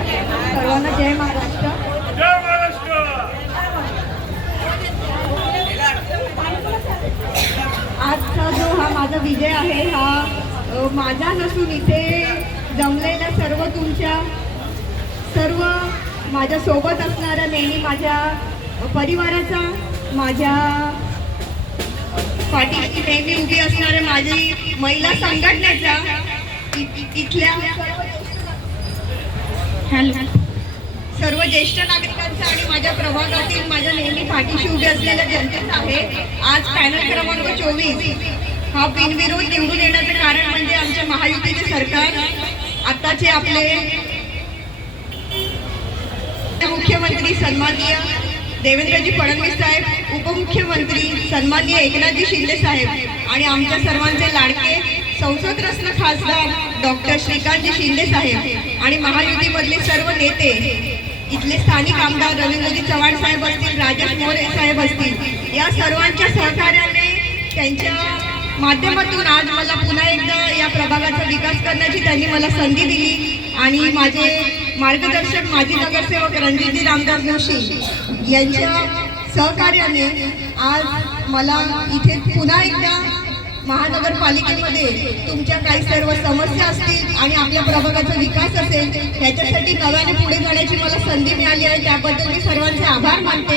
नमस्कार सर्वांना, जय महाराष्ट्र. जय महाराष्ट्र. आजचा जो हा माझा विजय आहे हा माझा नसून इथे जमलेल्या सर्व माझ्या सोबत असणाऱ्या नेहमी माझ्या परिवाराचा, माझ्या पाठीशी नेहमी उभी असणाऱ्या माझी महिला संघटनेचा, इथल्या सर्व ज्येष्ठ नागरिकांचा आणि माझ्या प्रभागातील माझ्या नेहमी पाठीशी उभी असलेल्या जनतेचा आहे. आज पॅनल क्रमांक 24 हा बिनविरोध निवडून येण्याचं कारण म्हणजे आमच्या महायुतीचे सरकार, आताचे आपले मुख्यमंत्री सन्माननीय देवेंद्रजी फडणवीस साहेब, उपमुख्यमंत्री सन्माननीय एकनाथजी शिंदे साहेब आणि आमच्या सर्वांचे लाडके संसद रत्न खासदार डॉक्टर श्रीकांतजी शिंदे साहेब आणि महायुतीमधले सर्व नेते, इथले स्थानिक आमदार रवींद्रजी चव्हाण साहेब असतील, राजेश मोरे साहेब असतील, या सर्वांच्या सहकार्याने त्यांच्या माध्यमातून आज मला पुन्हा एकदा या प्रभागाचा विकास करण्याची त्यांनी मला संधी दिली आणि माझे मार्गदर्शक माजी नगरसेवक रणजितजी रामदास जोशी यांच्या सहकार्याने आज मला इथे पुन्हा एकदा महानगरपालिकेमध्ये तुमच्या काही सर्व समस्या असतील आणि आपल्या प्रभागाचा विकास असेल, त्याच्यासाठी नव्याने पुढे जाण्याची मला संधी मिळाली आहे. त्याबद्दल मी सर्वांचे आभार मानते.